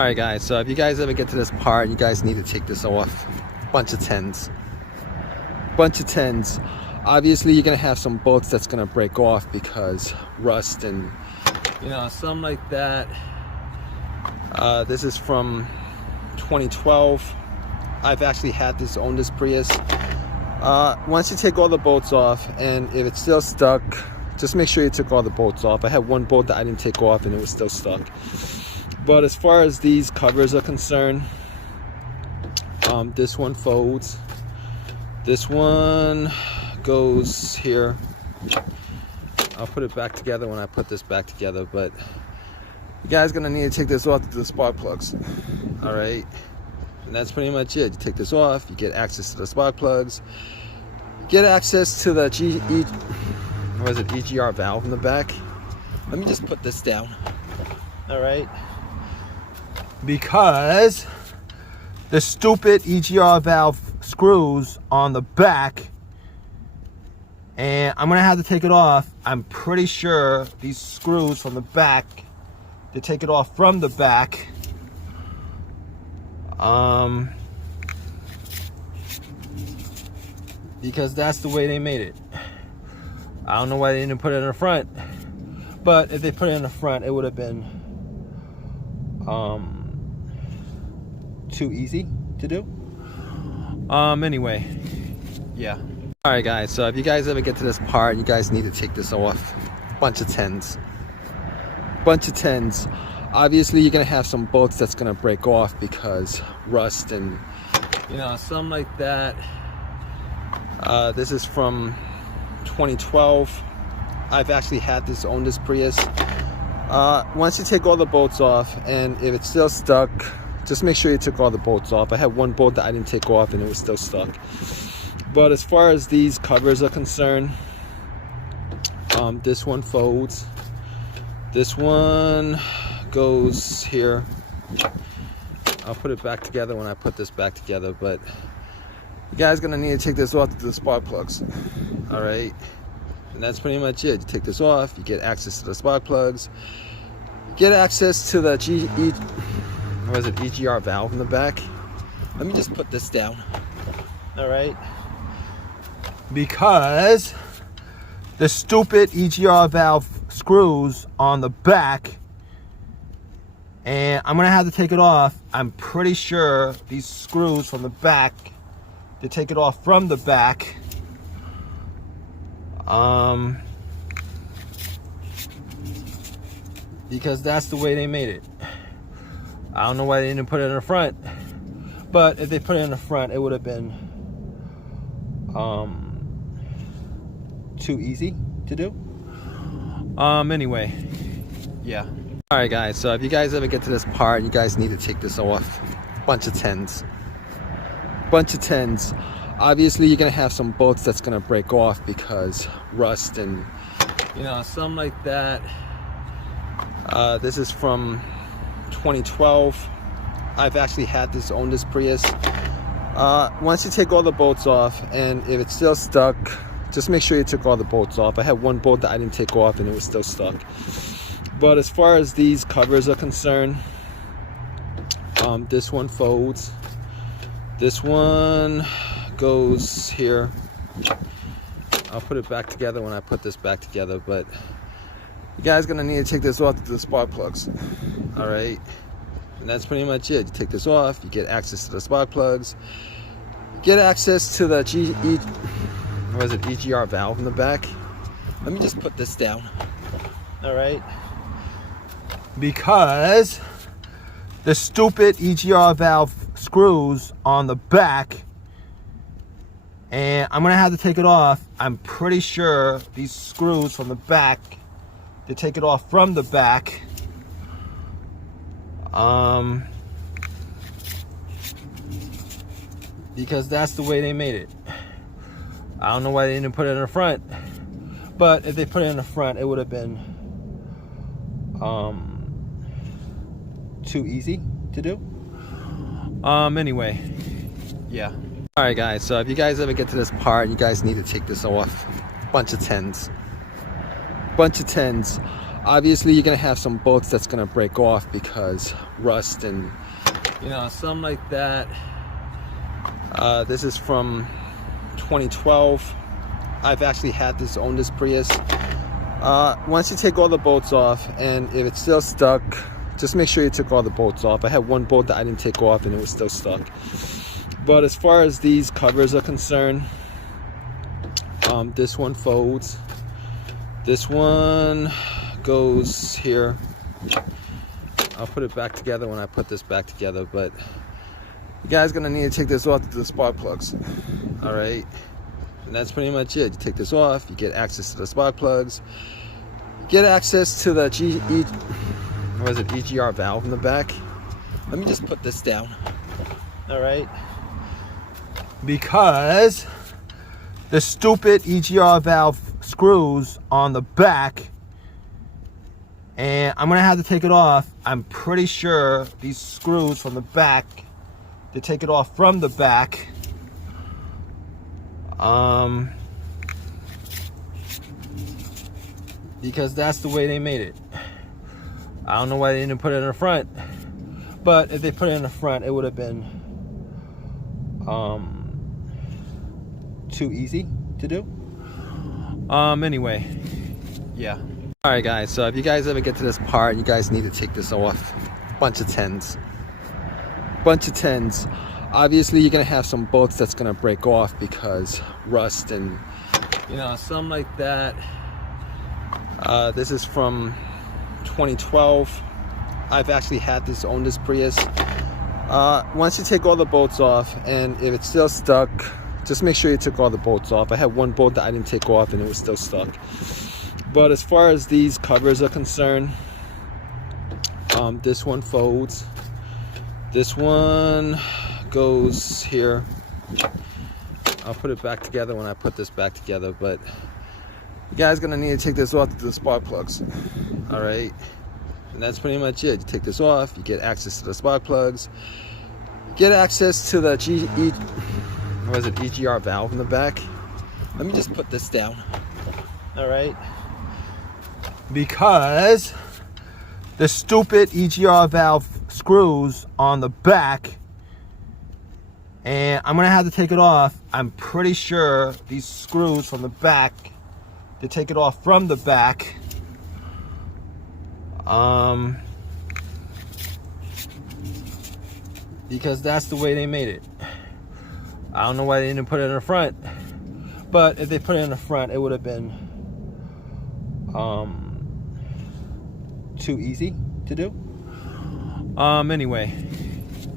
Alright guys, so if you guys ever get to this part, you guys need to take this off. Bunch of 10s. Obviously you're gonna have some bolts that's gonna break off because rust and something like that. This is from 2012. I've actually had this, owned this Prius. Once you take all the bolts off, and if it's still stuck, just make sure you took all the bolts off. I had one bolt that I didn't take off and it was still stuck. But as far as these covers are concerned, this one folds. This one goes here. I'll put it back together when I put this back together, but you guys gonna need to take this off to the spark plugs. All right, and that's pretty much it. You take this off, you get access to the spark plugs, get access to the EGR valve in the back. Let me just put this down. All right, because the stupid EGR valve screws on the back, and I'm gonna have to take it off. I'm pretty sure these screws from the back, to take it off from the back, because that's the way they made it. I don't know why they didn't put it in the front, but if they put it in the front, it would have been too easy to do. Anyway, yeah. All right guys, so if you guys ever get to this part, you guys need to take this off. Bunch of 10s. Obviously you're gonna have some bolts that's gonna break off because rust and something like that. This is from 2012. I've actually had this, owned this Prius. Once you take all the bolts off, and if it's still stuck, just make sure you took all the bolts off. I had one bolt that I didn't take off and it was still stuck. But as far as these covers are concerned, this one folds. This one goes here. I'll put it back together when I put this back together, but you guys gonna need to take this off to the spark plugs. All right, and that's pretty much it. You take this off, you get access to the spark plugs, get access to the EGR valve in the back. Let me just put this down. All right, because the stupid EGR valve screws on the back, and I'm gonna have to take it off. I'm pretty sure these screws from the back, to take it off from the back, because that's the way they made it. I don't know why they didn't put it in the front, but if they put it in the front, it would have been too easy to do. Anyway, yeah. All right guys, so if you guys ever get to this part, you guys need to take this off. Bunch of 10s. Obviously you're gonna have some bolts that's gonna break off because rust and something like that. This is from 2012. I've actually had this, owned this Prius. Once you take all the bolts off, and if it's still stuck, just make sure you took all the bolts off. I had one bolt that I didn't take off and it was still stuck. But as far as these covers are concerned, this one folds. This one goes here. I'll put it back together when I put this back together, but you guys gonna need to take this off to the spark plugs. All right, and that's pretty much it. You take this off, you get access to the spark plugs, get access to the EGR valve in the back. Let me just put this down. All right, because the stupid EGR valve screws on the back, and I'm gonna have to take it off. I'm pretty sure these screws from the back, to take it off from the back, because that's the way they made it. I don't know why they didn't put it in the front, but if they put it in the front, it would have been too easy to do. Anyway, yeah. All right guys, so if you guys ever get to this part, you guys need to take this off. Bunch of 10s. Obviously you're gonna have some bolts that's gonna break off because rust and something like that. This is from 2012. I've actually owned this Prius. Once you take all the bolts off, and if it's still stuck, just make sure you took all the bolts off. I had one bolt that I didn't take off and it was still stuck. But as far as these covers are concerned, this one folds, this one goes here. I'll put it back together when I put this back together, but you guys gonna need to take this off to the spark plugs. All right, and that's pretty much it. You take this off, you get access to the spark plugs, get access to the EGR valve in the back. Let me just put this down. All right, because the stupid EGR valve screws on the back, and I'm gonna have to take it off. I'm pretty sure these screws from the back, to take it off from the back, because that's the way they made it. I don't know why they didn't put it in the front, but if they put it in the front, it would have been too easy to do. Anyway, yeah. All right, guys, so if you guys ever get to this part, you guys need to take this off. Bunch of 10s. Obviously you're gonna have some bolts that's gonna break off because rust and something like that. This is from 2012. I've actually owned this Prius. Once you take all the bolts off, and if it's still stuck, just make sure you took all the bolts off. I had one bolt that I didn't take off and it was still stuck. But as far as these covers are concerned, this one folds, this one goes here. I'll put it back together when I put this back together, but you guys gonna need to take this off to the spark plugs. All right, and that's pretty much it. You take this off, you get access to the spark plugs, get access to the EGR valve in the back. Let me just put this down. All right, because the stupid EGR valve screws on the back, and I'm gonna have to take it off. I'm pretty sure these screws from the back, to take it off from the back, because that's the way they made it. I don't know why they didn't put it in the front, but if they put it in the front, it would have been too easy to do. Anyway,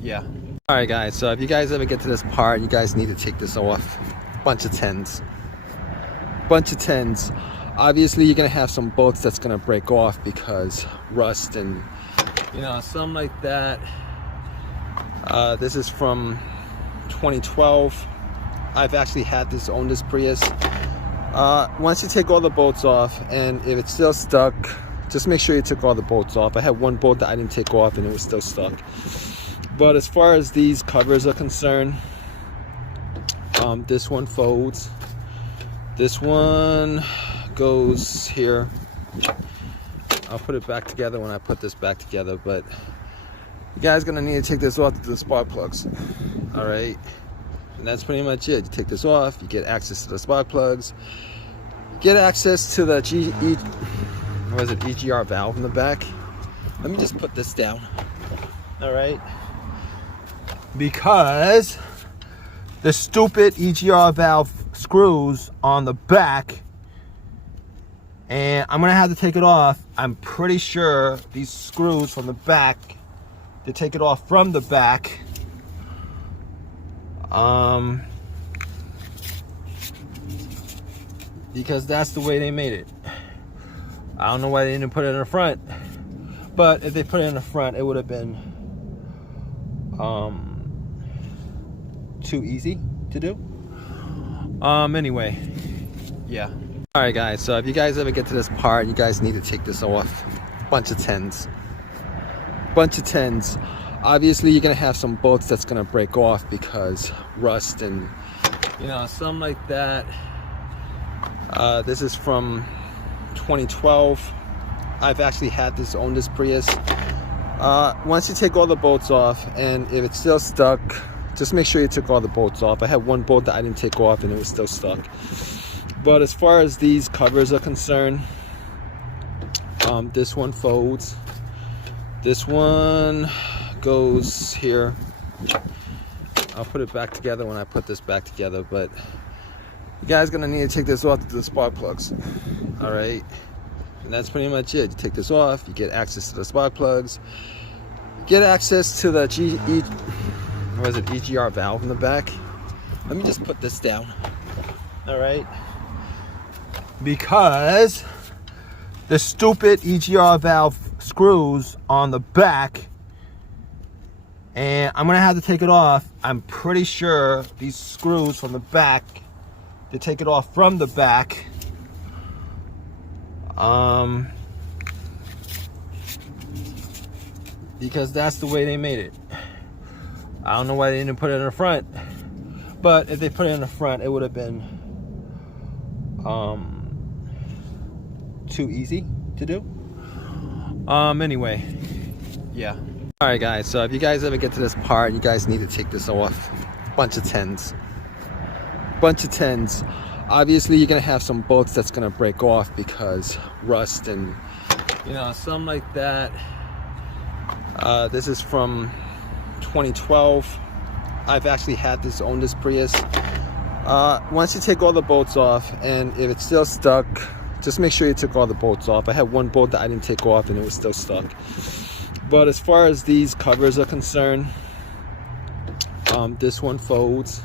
yeah. All right, guys, so if you guys ever get to this part, you guys need to take this off. Bunch of 10s. Obviously you're gonna have some bolts that's gonna break off because rust and something like that. This is from 2012. I've actually owned this Prius. Once you take all the bolts off, and if it's still stuck, just make sure you took all the bolts off. I had one bolt that I didn't take off and it was still stuck. But as far as these covers are concerned, this one folds, this one goes here. I'll put it back together when I put this back together, but you guys gonna need to take this off to the spark plugs. All right, and that's pretty much it. You take this off, you get access to the spark plugs, get access to the EGR valve in the back. Let me just put this down. All right, because the stupid EGR valve screws on the back, and I'm gonna have to take it off. I'm pretty sure these screws from the back, to take it off from the back, because that's the way they made it. I don't know why they didn't put it in the front, but if they put it in the front, it would have been too easy to do. Anyway, yeah. All right, guys, so if you guys ever get to this part, you guys need to take this off. Bunch of 10s. Obviously you're gonna have some bolts that's gonna break off because rust and something like that. This is from 2012. I've actually had this own this Prius. Once you take all the bolts off, and if it's still stuck, just make sure you took all the bolts off. I had one bolt that I didn't take off and it was still stuck. But as far as these covers are concerned, this one folds. This one goes here. I'll put it back together when I put this back together, but you guys gonna need to take this off to the spark plugs. All right, and that's pretty much it. You take this off, you get access to the spark plugs, get access to the EGR valve in the back. Let me just put this down. All right, because the stupid EGR valve screws on the back, and I'm gonna have to take it off. I'm pretty sure these screws from the back, to take it off from the back, because that's the way they made it. I don't know why they didn't put it in the front, but if they put it in the front, it would have been too easy to do. Anyway, yeah. All right, guys, so if you guys ever get to this part, you guys need to take this off. Bunch of 10s. Obviously, you're gonna have some bolts that's gonna break off because rust and, you know, something like that. This is from 2012. I've actually had this own this Prius. Once you take all the bolts off, and if it's still stuck, just make sure you took all the bolts off. I had one bolt that I didn't take off and it was still stuck. But as far as these covers are concerned, this one folds.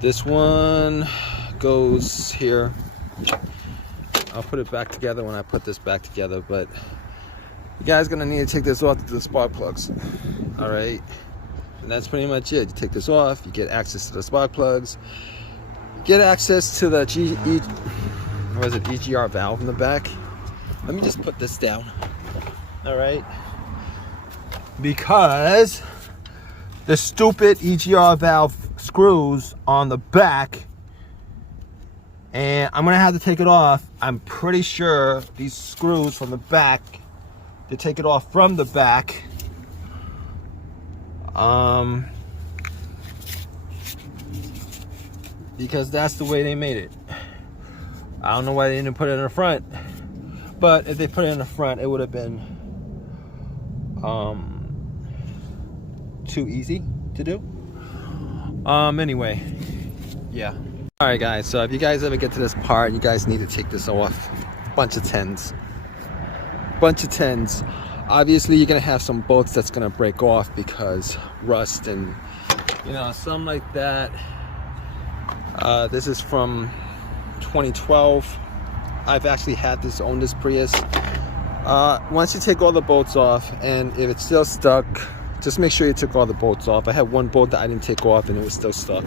This one goes here. I'll put it back together when I put this back together, but you guys gonna need to take this off to the spark plugs. All right, and that's pretty much it. You take this off, you get access to the spark plugs, get access to the EGR valve in the back. Let me just put this down. All right, because the stupid EGR valve screws on the back, and I'm gonna have to take it off. I'm pretty sure these screws from the back, to take it off from the back, because that's the way they made it. I don't know why they didn't put it in the front, but if they put it in the front, it would have been too easy to do. Anyway, yeah. All right, guys, so if you guys ever get to this part, you guys need to take this off. Bunch of 10s. Obviously, you're gonna have some bolts that's gonna break off because rust and, you know, something like that. This is from 2012. I've actually had this own this Prius. Once you take all the bolts off, and if it's still stuck, just make sure you took all the bolts off. I had one bolt that I didn't take off and it was still stuck.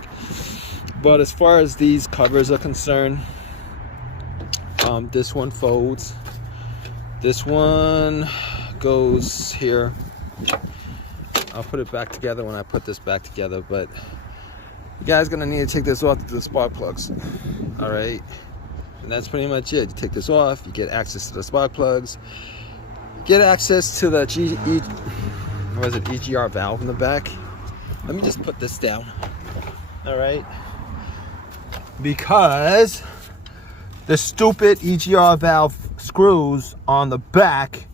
But as far as these covers are concerned, this one folds. This one goes here. I'll put it back together when I put this back together, but you guys gonna need to take this off to the spark plugs. All right, and that's pretty much it. You take this off, you get access to the spark plugs, get access to the EGR valve in the back. Let me just put this down. All right, because the stupid EGR valve screws on the back,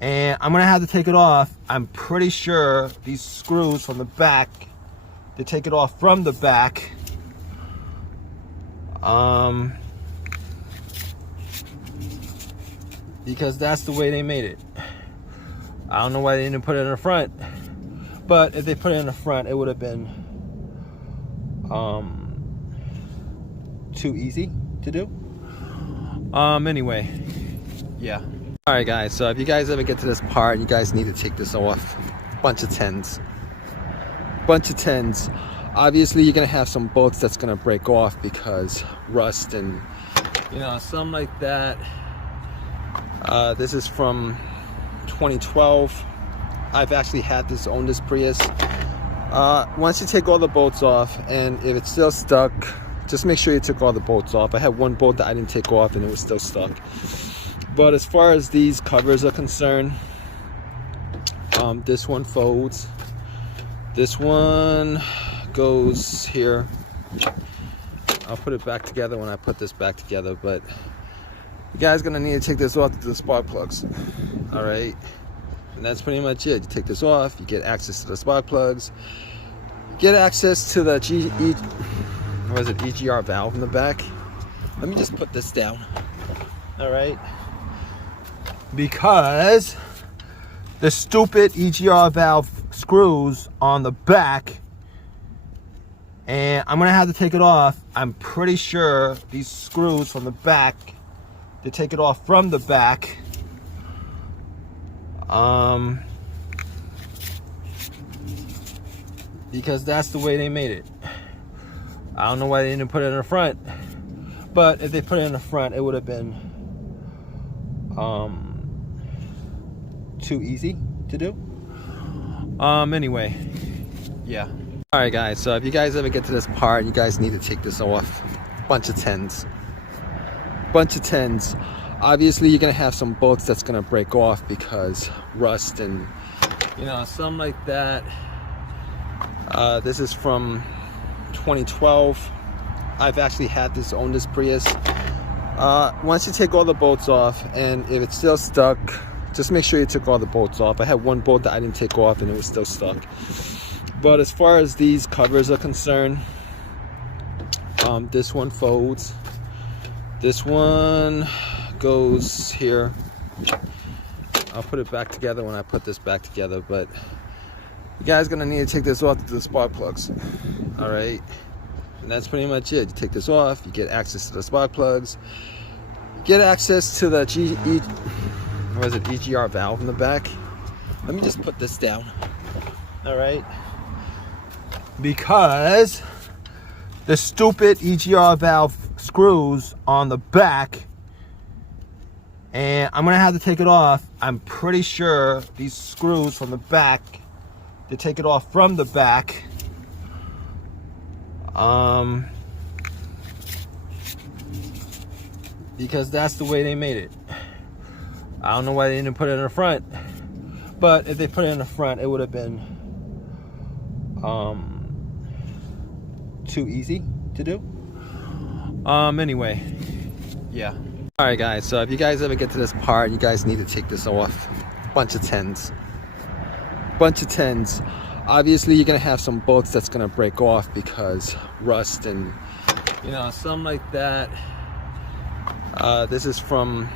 and I'm gonna have to take it off. I'm pretty sure these screws from the back, to take it off from the back, because that's the way they made it. I don't know why they didn't put it in the front, but if they put it in the front, it would have been too easy to do. Anyway, yeah. All right, guys, so if you guys ever get to this part, you guys need to take this off. Bunch of 10s. Obviously, you're gonna have some bolts that's gonna break off because rust and, you know, something like that. This is from 2012. I've actually had this own this Prius. Once you take all the bolts off, and if it's still stuck, just make sure you took all the bolts off. I had one bolt that I didn't take off and it was still stuck. But as far as these covers are concerned, this one folds. This one goes here. I'll put it back together when I put this back together, but you guys gonna need to take this off to the spark plugs. All right, and that's pretty much it. You take this off, you get access to the spark plugs, get access to the EGR valve in the back. Let me just put this down. All right, because the stupid EGR valve screws on the back, and I'm gonna have to take it off. I'm pretty sure these screws from the back, to take it off from the back, because that's the way they made it. I don't know why they didn't put it in the front, but if they put it in the front, it would have been too easy to do. Anyway, yeah. All right, guys, so if you guys ever get to this part, you guys need to take this off. Bunch of 10s. Obviously, you're gonna have some bolts that's gonna break off because rust and, you know, something like that. This is from 2012. I've actually had this, owned this Prius. Once you take all the bolts off, and if it's still stuck, just make sure you took all the bolts off. I had one bolt that I didn't take off and it was still stuck. But as far as these covers are concerned, this one folds. This one goes here. I'll put it back together when I put this back together, but you guys gonna need to take this off to the spark plugs. All right, and that's pretty much it. You take this off, you get access to the spark plugs, get access to the EGR valve in the back. Let me just put this down. All right, because the stupid EGR valve screws on the back, and I'm gonna have to take it off. I'm pretty sure these screws from the back, to take it off from the back, because that's the way they made it. I don't know why they didn't put it in the front, but if they put it in the front, it would have been too easy to do. Anyway, yeah. All right, guys, so if you guys ever get to this part, you guys need to take this off. Bunch of 10s. Obviously, you're gonna have some bolts that's gonna break off because rust and, you know, something like that. This is from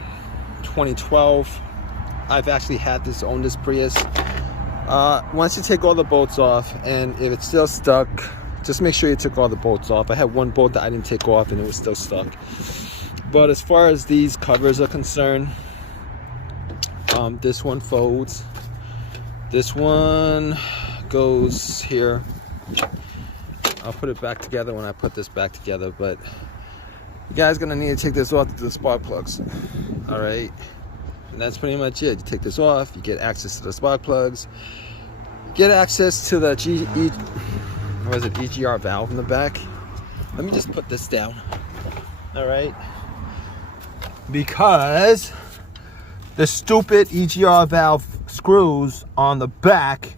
2012. I've actually had this, owned this Prius. Once you take all the bolts off, and if it's still stuck, just make sure you took all the bolts off. I had one bolt that I didn't take off and it was still stuck. But as far as these covers are concerned, this one folds. This one goes here. I'll put it back together when I put this back together, but you guys gonna need to take this off to the spark plugs. All right, and that's pretty much it. You take this off, you get access to the spark plugs, get access to the EGR valve in the back. Let me just put this down. All right, because the stupid EGR valve screws on the back,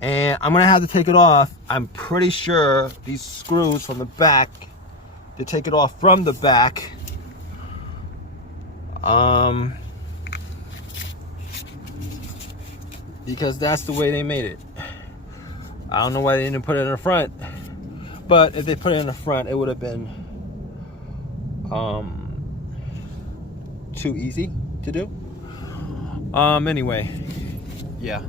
and I'm gonna have to take it off. I'm pretty sure these screws from the back, to take it off from the back, because that's the way they made it. I don't know why they didn't put it in the front, but if they put it in the front, it would have been too easy to do. Anyway, yeah.